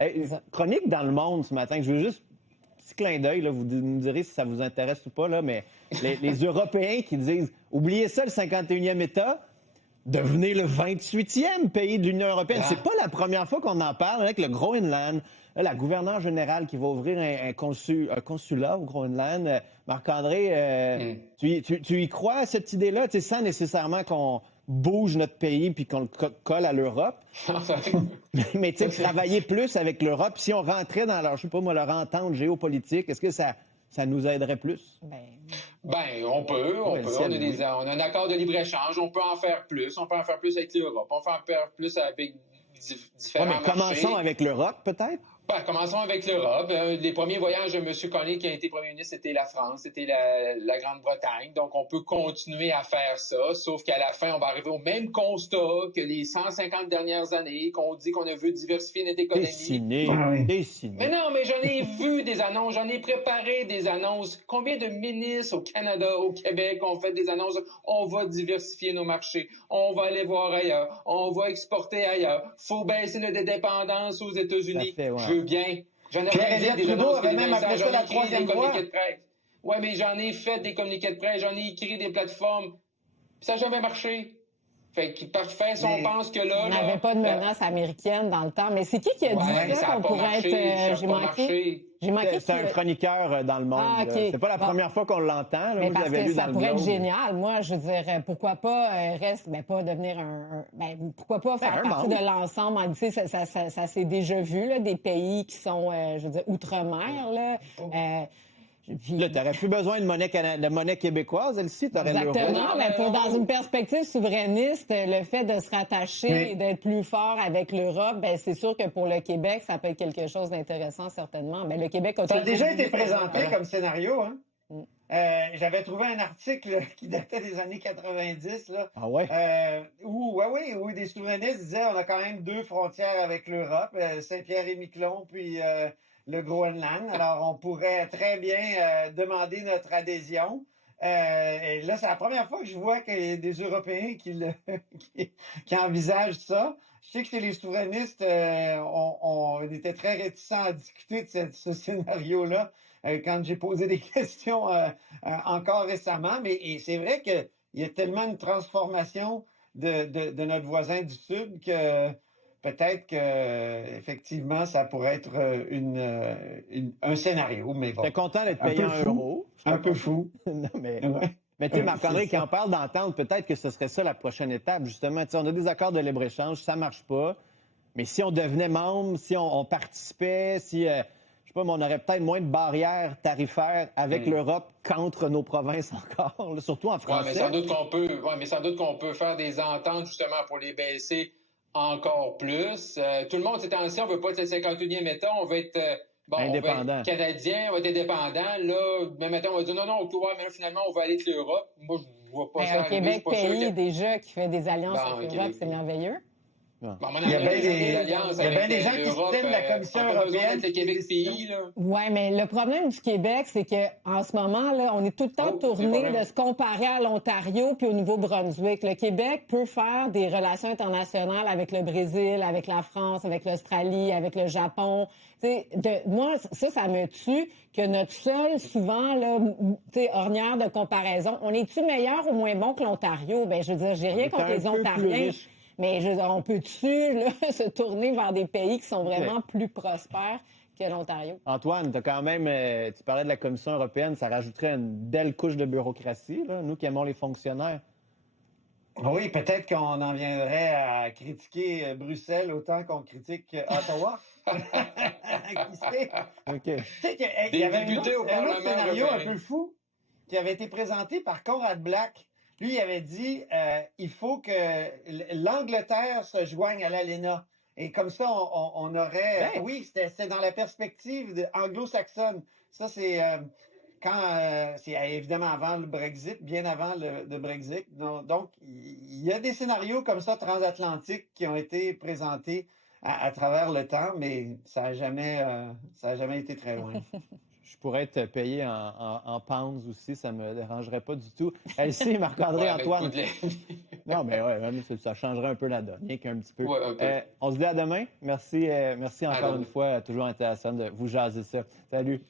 Hey, chronique dans Le Monde ce matin, je veux juste petit clin d'œil, là, vous nous direz si ça vous intéresse ou pas, là, mais les Européens qui disent « Oubliez ça, le 51e État, devenez le 28e pays de l'Union européenne. » C'est pas la première fois qu'on en parle avec le Groenland. La gouverneure générale qui va ouvrir un consulat au Groenland. Marc-André, tu y crois à cette idée-là, sans nécessairement qu'on bouge notre pays puis qu'on le colle à l'Europe? Mais tu sais, travailler plus avec l'Europe, si on rentrait dans leur, je sais pas moi, leur entente géopolitique, est-ce que ça nous aiderait plus? On peut. On a un accord de libre-échange. On peut en faire plus. On peut en faire plus avec l'Europe. On peut en faire plus avec différents marchés. Commençons avec l'Europe, peut-être? Commençons avec l'Europe. Les premiers voyages de M. Conley qui a été premier ministre, c'était la France, c'était la Grande-Bretagne. Donc, on peut continuer à faire ça, sauf qu'à la fin, on va arriver au même constat que les 150 dernières années, qu'on dit qu'on a vu diversifier notre économie. Dessiné. Mais non, mais j'en ai vu des annonces, j'en ai préparé des annonces. Combien de ministres au Canada, au Québec ont fait des annonces? On va diversifier nos marchés, on va aller voir ailleurs, on va exporter ailleurs. Faut baisser notre dépendance aux États-Unis. Bien. J'en ai Pierre-Éliott Trudeau avait même appelé ça la troisième voie. Oui, mais j'en ai fait des communiqués de presse, j'en ai écrit des plateformes. Ça n'a jamais marché. Fait que parfait, si on pense que là... Il n'y avait pas de menace américaine dans le temps. Mais c'est qui a dit ça qu'on pourrait être... J'ai manqué. C'est un chroniqueur dans Le Monde. Ah, okay. C'est pas la première fois qu'on l'entend. Mais parce que ça pourrait être génial. Moi, je veux dire, pourquoi pas pas devenir pourquoi pas faire partie de l'ensemble. Tu sais, ça s'est déjà vu, là, des pays qui sont, je veux dire, outre-mer, là. Puis... Là, t'aurais plus besoin de monnaie québécoise, elle-ci, t'aurais l'euro. Exactement, mais dans une perspective souverainiste, le fait de se rattacher et d'être plus fort avec l'Europe, c'est sûr que pour le Québec, ça peut être quelque chose d'intéressant, certainement. Mais le Québec ça a déjà été présenté comme scénario, hein? J'avais trouvé un article qui datait des années 90, là. Ah ouais? Où des souverainistes disaient on a quand même 2 frontières avec l'Europe, Saint-Pierre-et-Miquelon, puis le Groenland. Alors, on pourrait très bien demander notre adhésion. Et là, c'est la première fois que je vois qu'il y a des Européens qui envisagent ça. Je sais que chez les souverainistes, on était très réticents à discuter de ce scénario-là quand j'ai posé des questions encore récemment. Mais c'est vrai qu'il y a tellement une transformation de notre voisin du Sud que peut-être que effectivement ça pourrait être un scénario, mais bon. T'es content d'être payé en euros. Un peu fou. Non, mais tu sais, Marc-André, quand on parle d'entente, peut-être que ce serait ça la prochaine étape, justement. Tu sais, on a des accords de libre-échange, ça marche pas. Mais si on devenait membre, si on participait, si, je sais pas, mais on aurait peut-être moins de barrières tarifaires avec l'Europe qu'entre nos provinces encore, là, surtout en français. Mais sans doute qu'on peut faire des ententes, justement, pour les baisser encore plus. Tout le monde, c'est ancien, on veut pas être le 51e État, on veut être indépendant. On va être canadien, on va être indépendant. Là, mais maintenant, on va dire non, mais là, finalement, on va aller avec l'Europe. Moi, je vois pas ça. Un Québec pays déjà qui fait des alliances avec l'Europe, c'est merveilleux. Il y a bien des gens qui se plaignent de la Commission européenne. Le Québec pays, là. Oui, mais le problème du Québec, c'est qu'en ce moment, là, on est tout le temps tourné de se comparer à l'Ontario puis au Nouveau-Brunswick. Le Québec peut faire des relations internationales avec le Brésil, avec la France, avec l'Australie, avec le Japon. Moi, ça me tue que notre seul, souvent, là, ornière de comparaison, on est-tu meilleur ou moins bon que l'Ontario? Ben, je veux dire, j'ai rien contre les Ontariens. Mais on peut-tu se tourner vers des pays qui sont vraiment plus prospères que l'Ontario? Antoine, t'as quand même, tu parlais de la Commission européenne, ça rajouterait une belle couche de bureaucratie, là, nous qui aimons les fonctionnaires. Oui, peut-être qu'on en viendrait à critiquer Bruxelles autant qu'on critique Ottawa. Qui sait? Okay. Il y avait un autre scénario un peu fou qui avait été présenté par Conrad Black. Lui, il avait dit il faut que l'Angleterre se joigne à l'ALENA. Et comme ça, on aurait... Ben. Oui, c'était dans la perspective anglo-saxonne. Ça, c'est c'est évidemment avant le Brexit, bien avant le Brexit. Donc, il y a des scénarios comme ça transatlantiques qui ont été présentés à travers le temps, mais ça a jamais été très loin. je pourrais être payé en pounds aussi, ça me dérangerait pas du tout. Elsie, Marc-André, Ouais, avec Antoine. le coût de la- Non, mais ouais, ça changerait un peu la donne, rien qu'un petit peu. Ouais, un peu. On se dit à demain. Merci encore demain. une fois. Toujours intéressant de vous jaser ça. Salut.